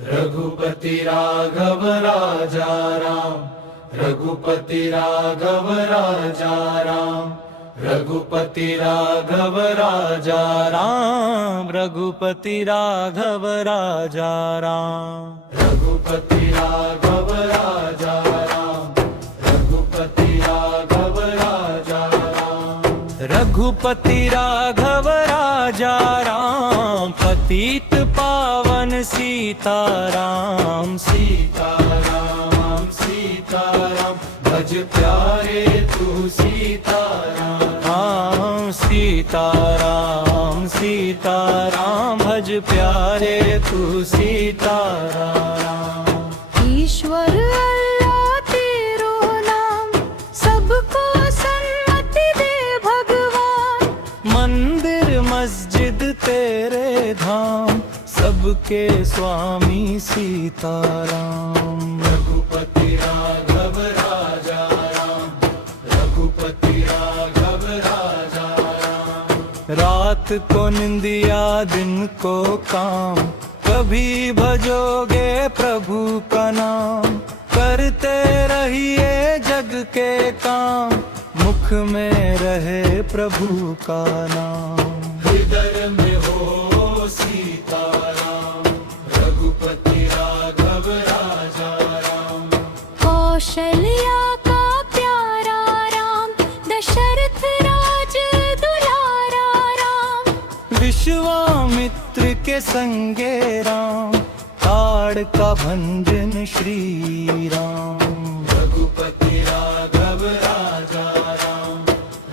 रघुपति राघव राजा राम, रघुपति राघव राजा राम, रघुपति राघव राजा राम, रघुपति राघव राजा राम, रघुपति राघव राजा राम, रघुपति राघव राजा राम, रघुपति राघव राजा राम, पतित पावन सीताराम, सीताराम सीताराम, भज प्यारे तू सीताराम, सीताराम सीताराम, भज प्यारे तू सीताराम। ईश्वर अल्लाह तेरो नाम, सबको सन्मति दे भगवान। मंदिर मस्जिद तेरे धाम, सबके स्वामी सीताराम। रघुपति राघव राजा राम, रघुपति राघव राजा राम। रात को निंदिया दिन को काम, कभी भजोगे प्रभु का नाम। करते रहिए जग के काम, मुख में रहे प्रभु का नाम। हृदय में हो सीताराम, रघुपति राघव राजा राम। कौशल्या का प्यारा राम, दशरथ राज दुलारा राम। विश्वामित्र के संगे राम, ताड़ का भंजन श्री राम। रघुपति राघव राजा राम,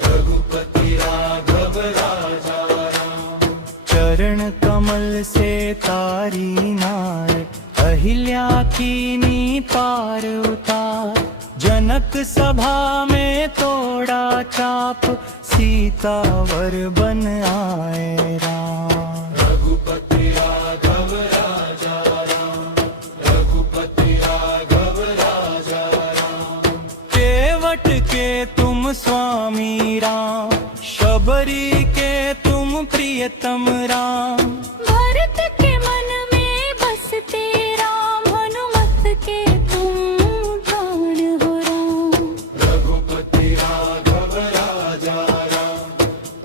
रघुपति राघव राजा राम। चरण कमल से तारी नार, अहिल्या कीनी पार उतार। जनक सभा में तोड़ा चाप, सीता वर बन आए राम। रघुपति राघव राजा राम, रघुपति राघव राजा राम। केवट के तुम स्वामी राम, शबरी के तुम प्रियतम राम। भरत के मन में बसते राम, हनुमत के तुम प्राण हो राम। रघुपति राघव राजा राम,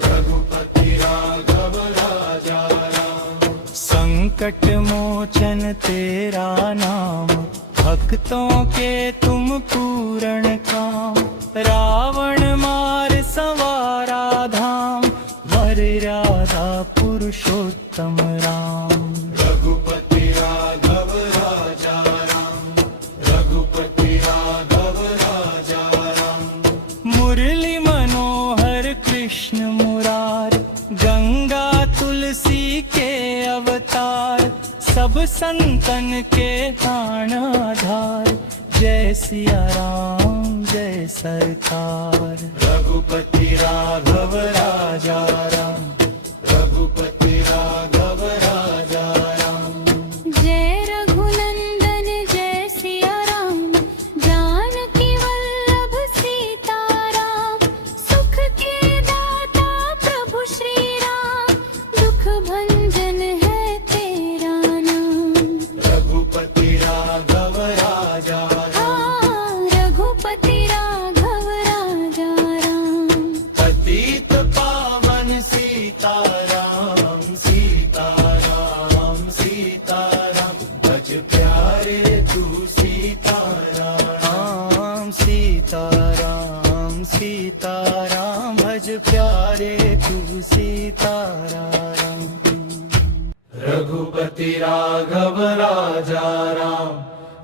रघुपति राघव राजा राम। संकट मोचन तेरा नाम, भक्तों के तुम पूर्ण काम। रावण मार संवारा धाम, मर्यादा पुरुषोत्तम राम। रघुपति राघव राजा राम, रघुपति राघव राजा राम। मुरली मनोहर कृष्ण मुरार, गंगा तुलसी के अवतार। सब संतन के प्राणाधार, जय सिया राम जय सरकार। रघुपति राघव राजा राम, रघुपति राघव राजा राम। जय रघुनंदन जय सिया राम, जानकी वल्लभ सीताराम। सुख के दाता प्रभु श्री राम, दुख भंजन है तेरा नाम। रघुपति राघव राजा राम, रघुपति राघव राजा राम। पतित पावन सीताराम, सीताराम सीताराम, भज प्यारे तू सीताराम। सीताराम सीताराम, भज प्यारे तू सीताराम। रघुपति राघव राजा राम,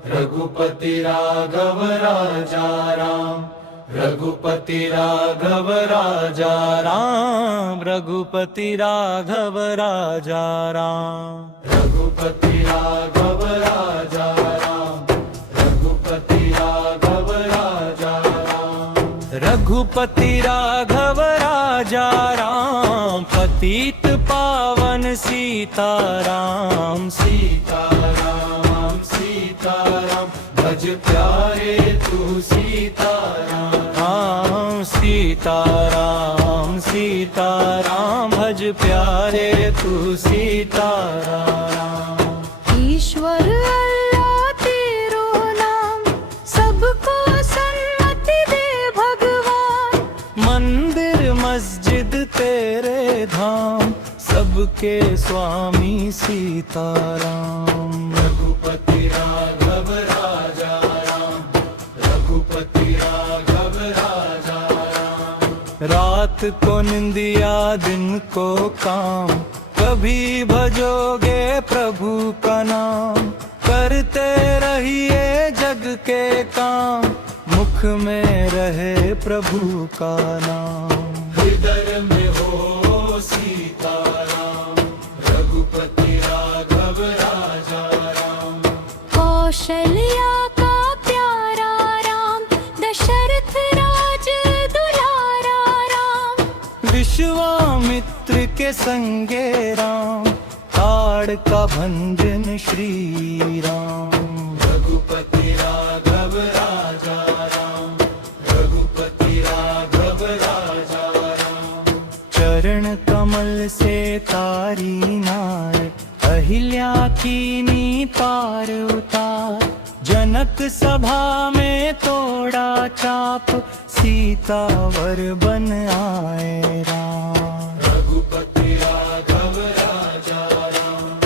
रघुपति राघव राजा राम, रघुपति राघव राजा राम, रघुपति राघव राजा राम। रघुपति राघव राजा राम, रघुपति राघव राजा राम। रघुपति राघव राजा राम, पतित पावन सीताराम, सीताराम सीताराम, भज प्यारे तू सीताराम। सीताराम सीताराम, भज प्यारे तू सीताराम। ईश्वर के स्वामी सीताराम। रघुपति राघव राजा राम, रघुपति राघव राजा राम। रात को निंदिया दिन को काम, कभी भजोगे प्रभु का नाम। करते रहिए जग के काम, मुख में रहे प्रभु का नाम। हृदय में हो सीताराम, रघुपति राघव राजा राम। कौशल्या का प्यारा राम, दशरथ राज दुलारा राम। विश्वामित्र के संगे राम, ताड़ का भंजन श्री राम। रघुपति राघव राजा राम, रघुपति राघव राजा राम। चरण कमल से तारी नार, अहिल्या कीनी पार उतार। जनक सभा में तोड़ा चाप, सीता वर बन आए राम। रघुपति राघव राजा राम,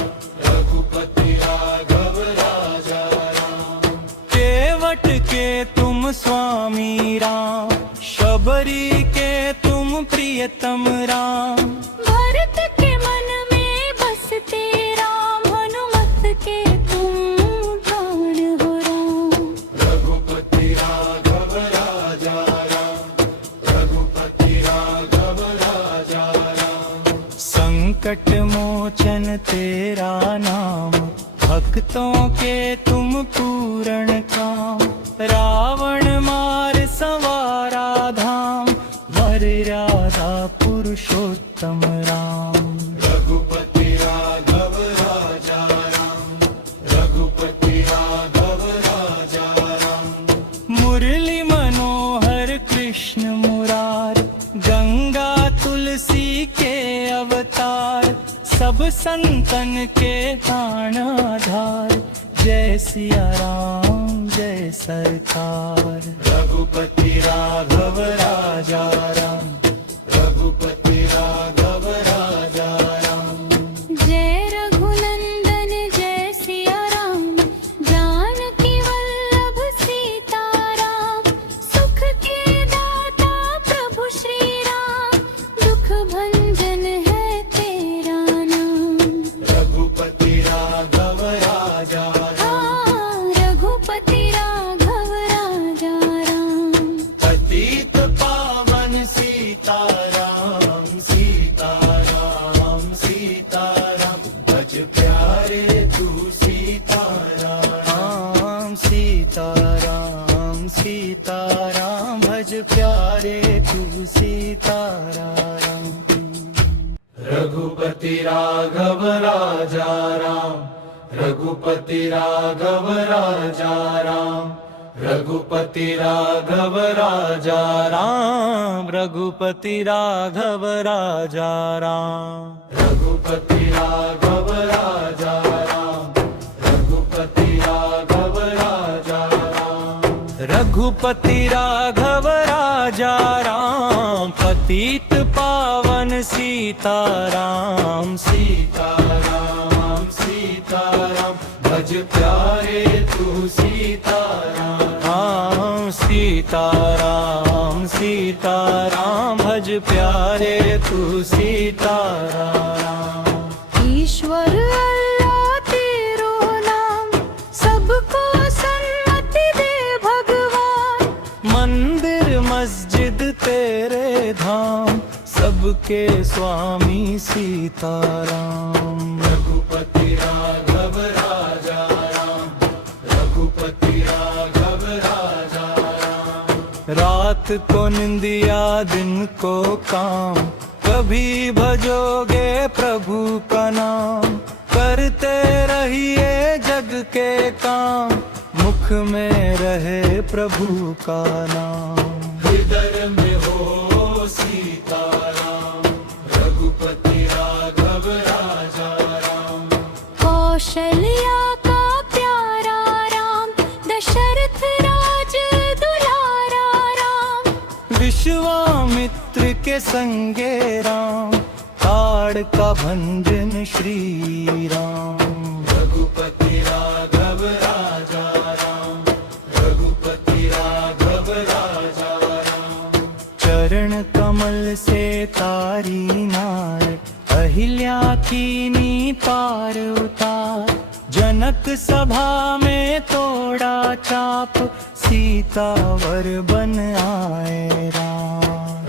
रघुपति राघव राजा राम। केवट के तुम स्वामी राम, शबरी के तुम प्रियतम राम। भरत के मन में बसते राम, हनुमत के तुम प्राण हो राम। रघुपति राघव राजा राम, रघुपति राघव राजा राम। संकट मोचन तेरा नाम, भक्तों के तुम पूर्ण काम। रावण मार संवारा धाम, मर्यादा पुरुषोत्तम राम। रघुपति राघव राजा राम, रघुपति राघव राजा राम। मुरली मनोहर कृष्ण मुरार, गंगा तुलसी के अवतार। सब संतन के प्राणाधार, जय सिया राम जय सरकार। रघुपति राघव राजा राम, रघुपति राघव राजा राम। जय रघुनंदन जय सिया राम, जानकी वल्लभ सीता राम। सुख के दाता प्रभु श्री राम, दुख भंजन है तेरा नाम। रघुपति राघव राजा राम, रघुपति राघव राजा राम। पतित पावन सीताराम, सीताराम सीताराम। भज प्यारे तू सीताराम, सीताराम सीताराम। भज प्यारे तू सीताराम। रघुपति राघव राजा राम, रघुपति राघव राजा राम। रघुपति राघव राजा राम, रघुपति राघव राजा राम। रघुपति राघव राजा राम, रघुपति राघव राजा राम। रघुपति राघव राजा राम, पतित पावन सीताराम। सीताराम सीताराम। भज प्यारे तू सीताराम, सीताराम सीताराम। भज प्यारे तू सीताराम। ईश्वर अल्लाह तेरो नाम, सबको सन्मति दे भगवान। मंदिर मस्जिद तेरे धाम, सबके स्वामी सीताराम। रघुपति राघव राजा राम, रघुपति राघव राजा राम। रात को निंदिया दिन को काम, कभी भजोगे प्रभु का नाम। करते रहिए जग के काम, मुख में रहे प्रभु का नाम। हृदय में हो सीताराम, रघुपति राघव राजा राम। कौशल्या का प्यारा राम, दशरथ राज दुलारा राम। विश्वामित्र के संगे राम, ताड़ ताड़ का भंजन श्री राम। रघुपति राघव राजा राम, रघुपति राघव राजा राम। चरण कमल से तारी नार, अहिल्या कीनी पार उतार। जनक सभा में तोड़ा चाप, सीता वर बन आए राम।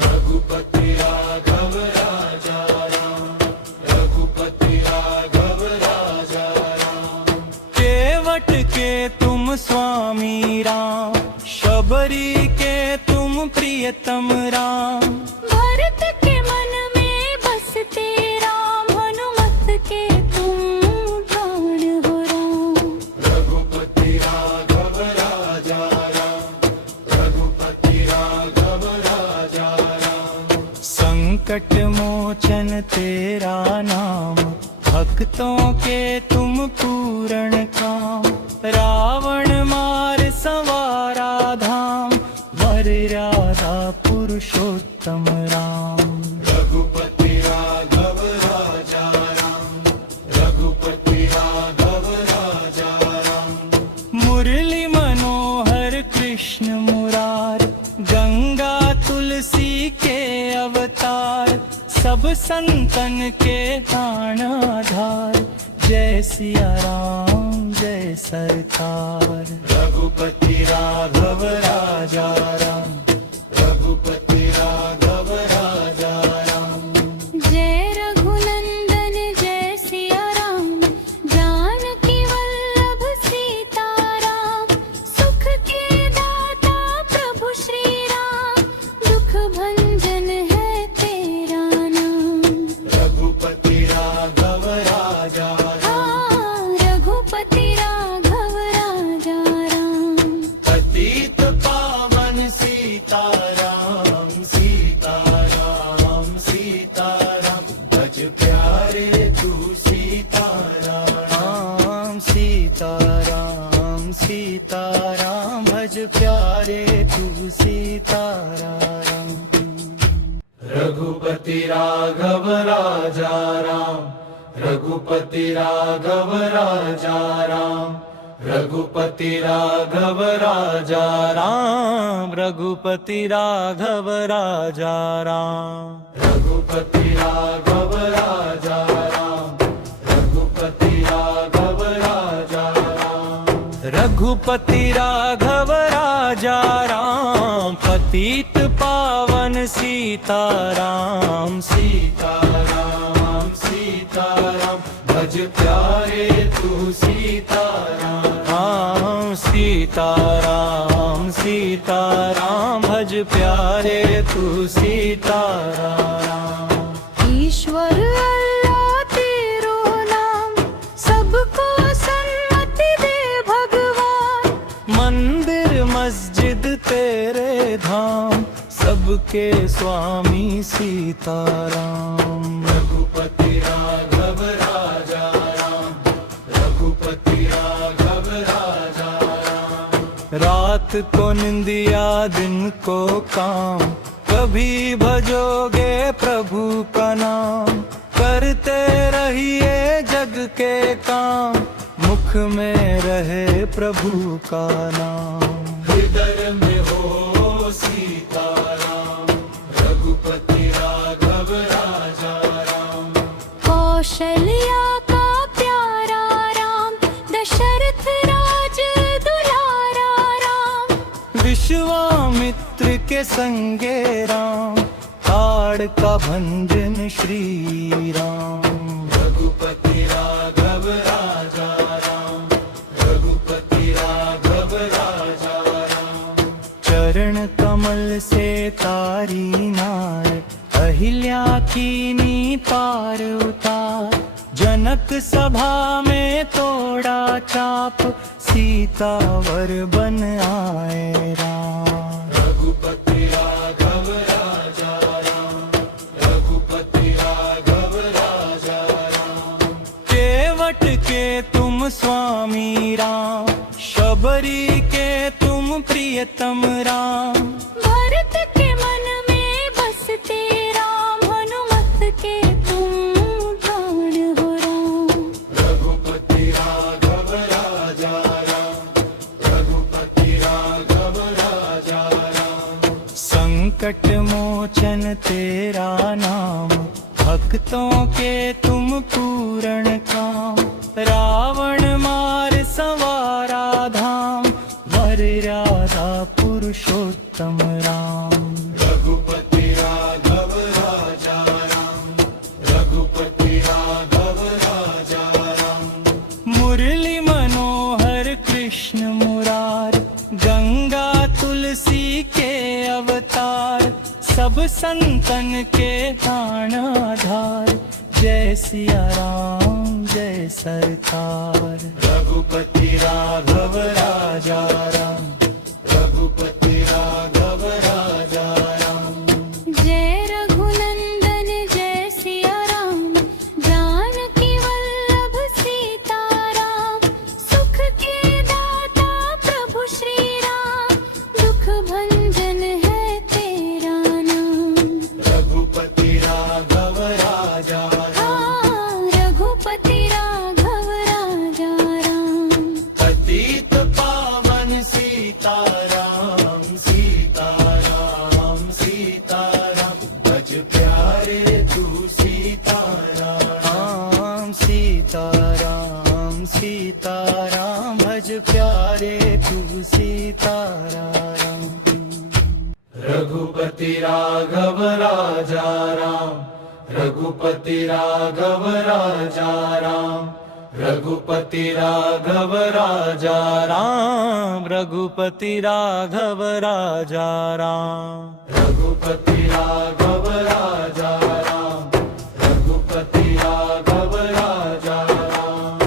रघुपति राघव राजा राम, रघुपति राघव राजा राम। केवट के तुम स्वामी राम, शबरी के तुम प्रियतम राम। भरत के मन में बसते राम, हनुमत के तुम प्राण हो राम। रघुपति राघव राजा राम, रघुपति राघव राजा राम। संकट मोचन तेरा नाम, भक्तों के तुम पूर्ण काम। रावण मार संवारा धाम, मर्यादा पुरुषोत्तम राम। रघुपति राघव राजा राम, रघुपति राघव राजा राम। मुरली मनोहर कृष्ण मुरार, गंगा तुलसी के अवतार। सब संतन के प्राणाधार, जय सिया राम जय सरकार। रघुपति राघव राजा राम, रघुपति राघव राजा राम। जय रघुनंदन जय सिया राम, जानकी वल्लभ सीता राम। सुख के दाता प्रभु श्री राम, दुख भंजन है तेरा नाम। रघुपति राघव राजा राम, रघुपति राघव राजा राम। पतित पावन सीताराम, सीताराम सीताराम। भज प्यारे तू सीताराम, सीताराम सीताराम। भज प्यारे तू सीताराम। रघुपति राघव राजा राम, रघुपति राघव राजा राम। रघुपति राघव राजा राम, रघुपति राघव राजा राम। रघुपति राघव राजा राम, रघुपति राघव राजा राम। रघुपति राघव राजा राम, पतित पावन सीताराम, सीताराम सीताराम। भज प्यारे तू सीताराम, सीताराम सीताराम। भज प्यारे तू सीताराम। ईश्वर अल्लाह तेरो नाम, सबको सन्मति दे भगवान। मंदिर मस्जिद तेरे धाम, सबके स्वामी सीताराम। रघुपति राघव राजा राम, रघुपति राघव राजा राम। रात को निंदिया दिन को काम, कभी भजोगे प्रभु का नाम। करते रहिए जग के काम, मुख में रहे प्रभु का नाम। हृदय में हो सीताराम, रघुपति राघव राजा राम। कौशल्या का प्यारा राम, दशरथ राज दुलारा राम। विश्वामित्र के संगे राम, ताड़ का भंजन श्री राम। रघुपति राघव राजा राम, रघुपति राघव राजा राम। चरण कमल से तारी नार, अहिल्या कीनी पार उतार। जनक सभा में तोड़ा चाप, सीता वर बन आए राम। रघुपति राघव राजा राम, रघुपति राघव राजा राम। केवट के तुम स्वामी राम, शबरी के तुम प्रियतम राम। भरत के मन में बसते राम, हनुमत के तुम संकट मोचन तेरा नाम, भक्तों के तुम पूर्ण काम। रावण मार संवारा धाम, मर्यादा पुरुषोत्तम राम। रघुपति राघव राजा राम, रघुपति राघव राजा राम। मुरली मनोहर कृष्ण मुरार, गंगा तुलसी के अवतार। सब संतन के प्राण आधार, जय सिया राम जय सरकार। रघुपति राघव राजा राम, रघुपति राघव राजा राम। जय रघुनंदन जय सिया राम, जानकी वल्लभ सीता राम। सुख के दाता प्रभु श्री राम, दुख भंजन है तेरा नाम। रघुपति राघव राजा राम, रघुपति राघव राजा राम। पतित पावन सीताराम, सीताराम सीताराम। भज प्यारे तू सीताराम, सीताराम सीताराम। भज प्यारे तू सीताराम। रघुपति राघव राजा राम, रघुपति राघव राजा राम। रघुपति राघव राजा राम, रघुपति राघव राजा राम। रघुपति राघव राजा राम, रघुपति राघव राजा राम।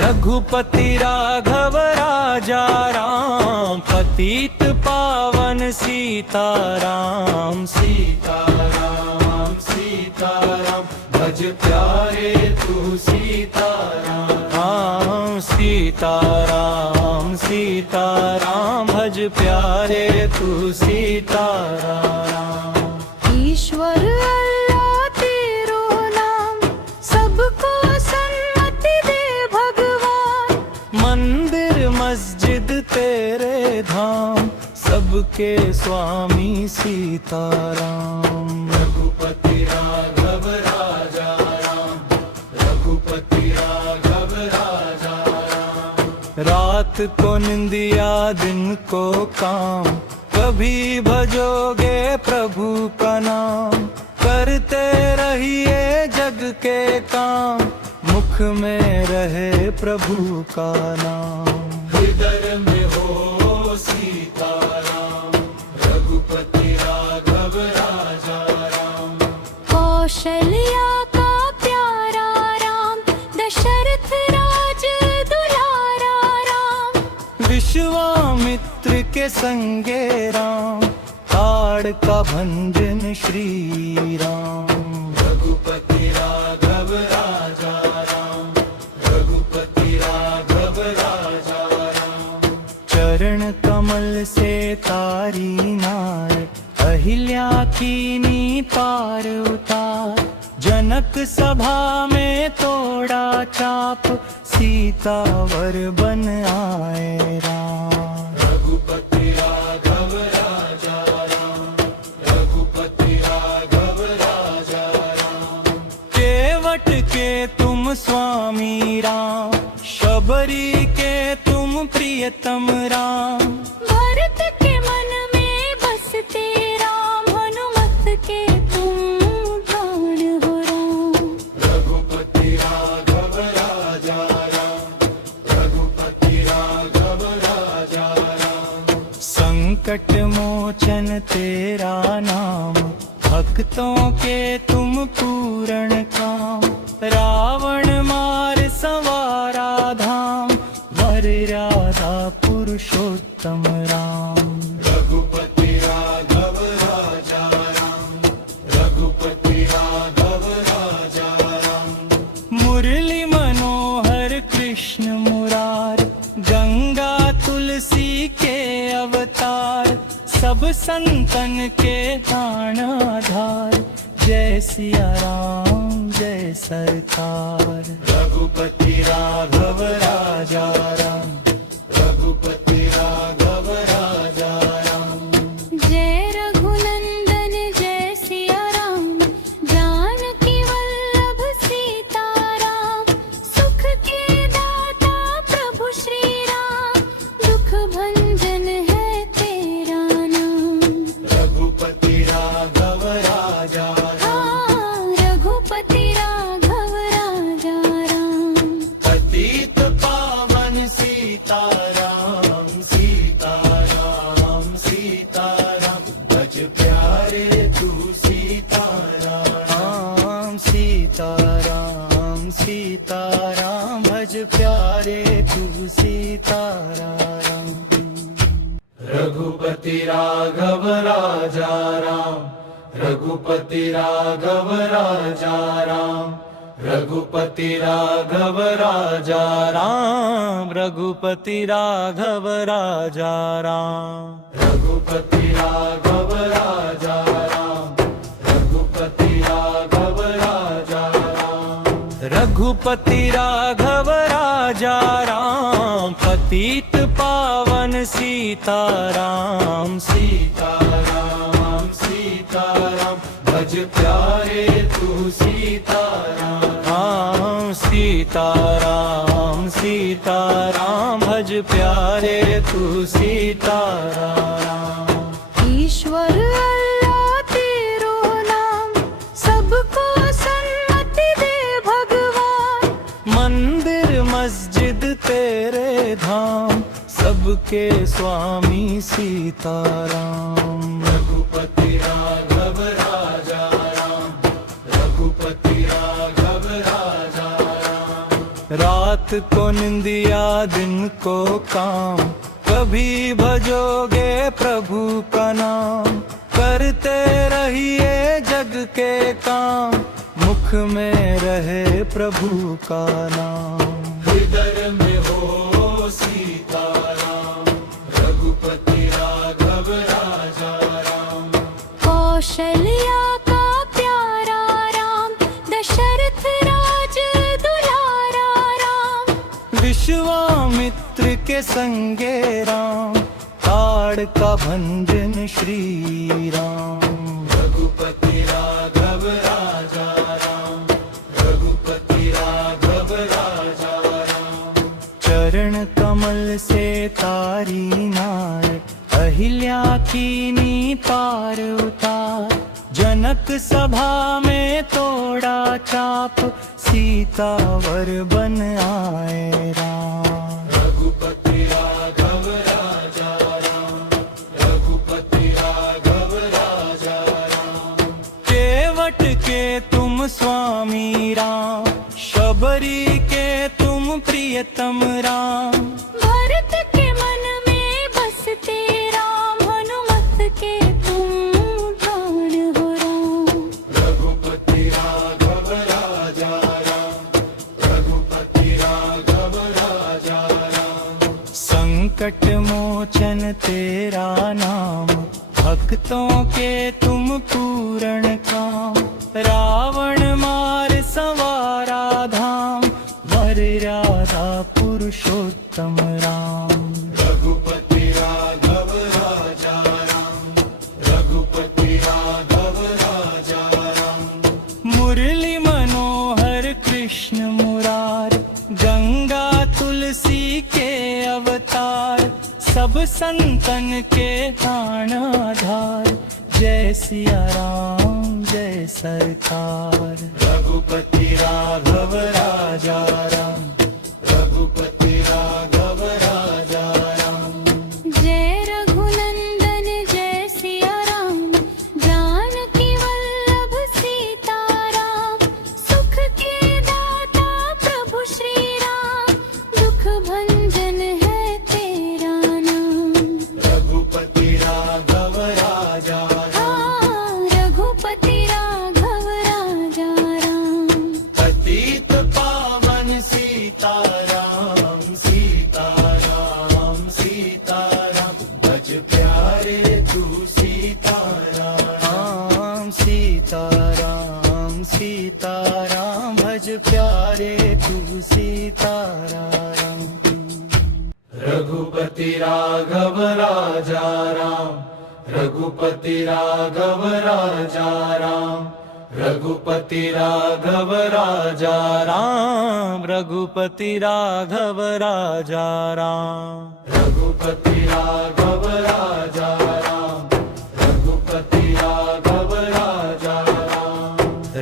रघुपति राघव राजा राम, पतित पावन सीताराम, सीताराम सीताराम। भज प्यारे तू सीताराम, सीताराम सीताराम। भज प्यारे तू सीताराम। ईश्वर अल्लाह तेरो नाम, सबको सन्मति दे भगवान। मंदिर मस्जिद तेरे धाम, सबके स्वामी सीताराम। रघुपति राघव राजा राम, रघुपति राघव राजा राम। रात को निंदिया दिन को काम, कभी भजोगे प्रभु का नाम। करते रहिए जग के काम, मुख में रहे प्रभु का नाम। हृदय में हो सीताराम, रघुपति राघव राजा राम। कौशल्या का प्यारा राम, दशरथ राज दुलारा राम। विश्वामित्र के संगे राम, ताड़ का भंजन श्री राम। रघुपति राघव राजा राम, रघुपति राघव राजा राम। चरण कमल से तारी नार, अहिल्या कीनी पार उतार। जनक सभा में तोड़ा चाप, सीतावर बन आए राम। रघुपति राघव राजा राम, रघुपति राघव राजा राम। केवट के तुम स्वामी राम, शबरी के तुम प्रियतम राम। भरत के मन में बसते राम, हनुमत के तुम प्राण हो राम। रघुपति राघव राजा राम, रघुपति राघव राजा राम। संकट मोचन तेरा नाम, भक्तों के तुम पूर्ण काम। रावण मार संवारा धाम, मर्यादा पुरुषोत्तम राम। रघुपति राघव राजा राम, रघुपति राघव राजा राम। मुरली मनोहर कृष्ण मुरार, गंगा तुलसी के अवतार। सब संतन के प्राण आधार, जय सिया राम जय सरकार। रघुपति राघव राजा राम, रघुपति राघव राजा राम। जय रघुनंदन राम सीताराम सीताराम भज प्यारे तू सीताराम सीताराम सीताराम भज प्यारे तू सीताराम रघुपति राघव राजा राम रघुपति राघव राजा राम रघुपति राघव राजा राम रघुपति राघव राजा राम रघुपति राघव राजा राम रघुपति राघव राजा राम रघुपति राघव राजा राम पतित पावन सीताराम सीताराम सीताराम भज प्यारे तू सीताराम सीताराम सीताराम भज प्यारे तू सीताराम ईश्वर अल्लाह तेरो नाम सबको सन्मति दे भगवान मंदिर मस्जिद तेरे धाम सबके स्वामी सीताराम रघुपति राघव राजा राम रघुपति राघव राजा राम रात को निंदिया दिन को काम कभी भजोगे प्रभु का नाम करते रहिए जग के काम मुख में रहे प्रभु का नाम हृदय में हो सीताराम रघुपति राघव राजा राम कौशल्या का प्यारा राम दशरथ राज दुलारा राम विश्वामित्र के संगे राम ताड़ का भंजन श्री राम रघुपति राघव राजा राम रघुपति राघव राजा राम चरण कमल से तारी नार अहिल्या कीनी पार उतार जनक सभा में तोड़ा चाप सीतावर बन आए राम रघुपति राघव राजा राम रघुपति राघव राजा राम केवट के तुम स्वामी राम शबरी के तुम प्रियतम राम भरत के मन में बसते राम हनुमत के तुम प्राण हो राम रघुपति राघव राजा राम रघुपति राघव राजा राम संकट मोचन तेरा नाम भक्तों के तुम पूर्ण काम रावण मार संवारा धाम मर्यादा पुरुषोत्तम राम रघुपति राघव राजा राम रघुपति राघव राजा राम मुरली मनोहर कृष्ण मुरार गंगा तुलसी के अवतार सब संतन के प्राणाधार जय सिया राम जय सरकार रघुपति राघव राजा राम रघुपति राघव राजा राम जय रघुनंदन जय सिया राम जानकी वल्लभ सीता राम सुख के दाता प्रभु श्री राम दुख भंजन है तेरा नाम रघुपति राघव राजा राम रघुपति राघव राजा राम पतित पावन सीताराम सीताराम सीताराम भज प्यारे तू सीताराम सीताराम सीताराम भज प्यारे तू सीताराम रघुपति राघव राजा राम रघुपति राघव राजा राम रघुपति राघव राजा राम रघुपति राघव राजा राम रघुपति राघव राजा राम रघुपति राघव राजा राम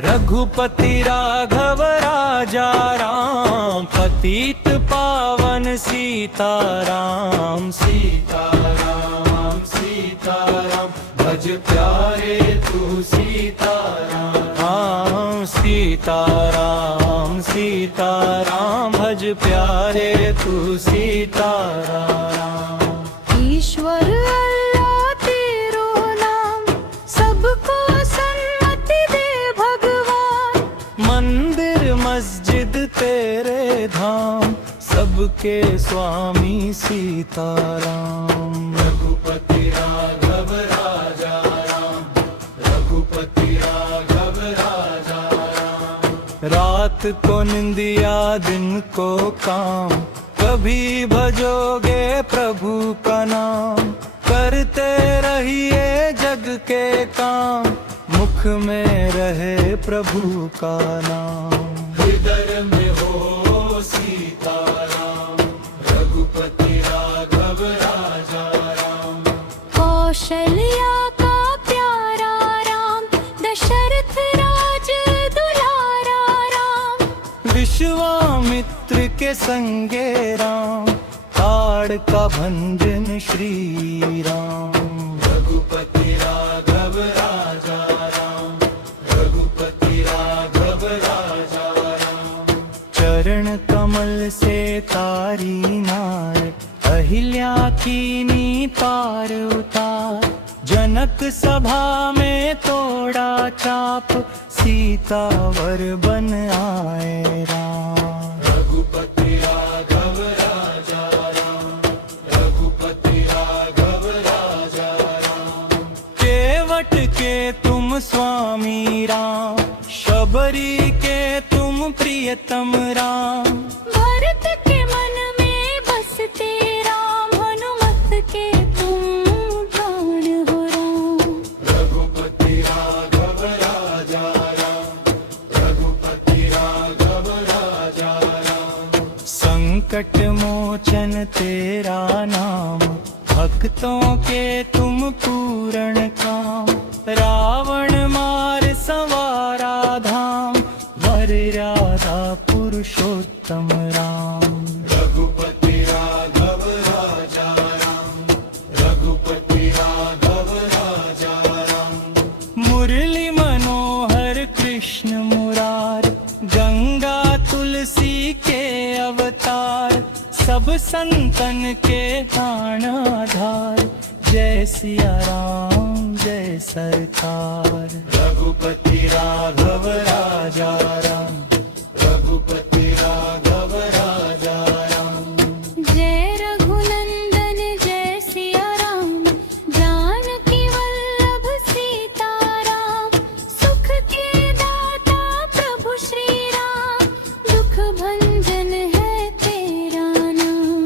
रघुपति राघव राजा राम पतित पावन सीताराम सीताराम सीताराम भज प्यारे तू सीताराम हाँ सीताराम सीताराम भज प्यारे तू सीताराम ईश्वर अल्लाह तेरो नाम सबको सन्मति दे भगवान मंदिर मस्जिद तेरे धाम सबके स्वामी सीताराम रघुपति राघव राजा राम रघुपति राघव राजा राम रात को निंदिया दिन को काम कभी भजोगे प्रभु का नाम करते रहिए जग के काम मुख में रहे प्रभु का नाम हृदय में हो सीताराम रघुपति राघव राजा राम कौशल्या का प्यारा राम दशरथ राज दुलारा राम विश्वामित्र के संगे राम ताड़ का भंजन श्री राम रघुपति राघव राजा राम रघुपति राघव राजा राम चरण कमल से तारी नार अहिल्या कीनी पार उतार जनक सभा में तोड़ा चाप सीतावर बन आए राम रघुपति राघव राजा राम रघुपति राघव राजा राम केवट के तुम स्वामी राम शबरी के तुम प्रियतम राम भरत के मन में बसते राम हनुमत के तुम प्राण हो राम रघुपति राघव राजा राम रघुपति राघव राजा राम संकट मोचन तेरा नाम भक्तों के तुम पूर्ण काम रावण मार संवारा धाम मर्यादा पुरुषोत्तम राम रघुपति राघव राजा राम रघुपति राघव राजा राम मुरली मनोहर कृष्ण मुरार गंगा तुलसी के अवतार सब संतन के प्राणाधार जय सिया राम जय सरकार रघुपति राघव राजा राम रघुपति राघव राजा राम जय रघुनंदन जय सिया राम जानकी वल्लभ सीता राम सुख के दाता प्रभु श्री राम दुख भंजन है तेरा नाम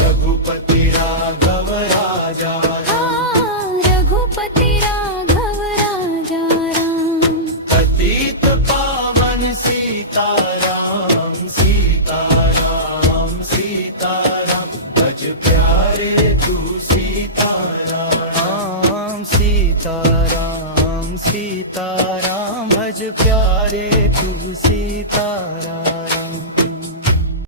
रघुपति राघव राजा हाँ रघुपति राघव राजा राम पतित पावन सीताराम सीताराम सीताराम भज प्यारे तू सीताराम सीताराम सीताराम भज प्यारे तू सीताराम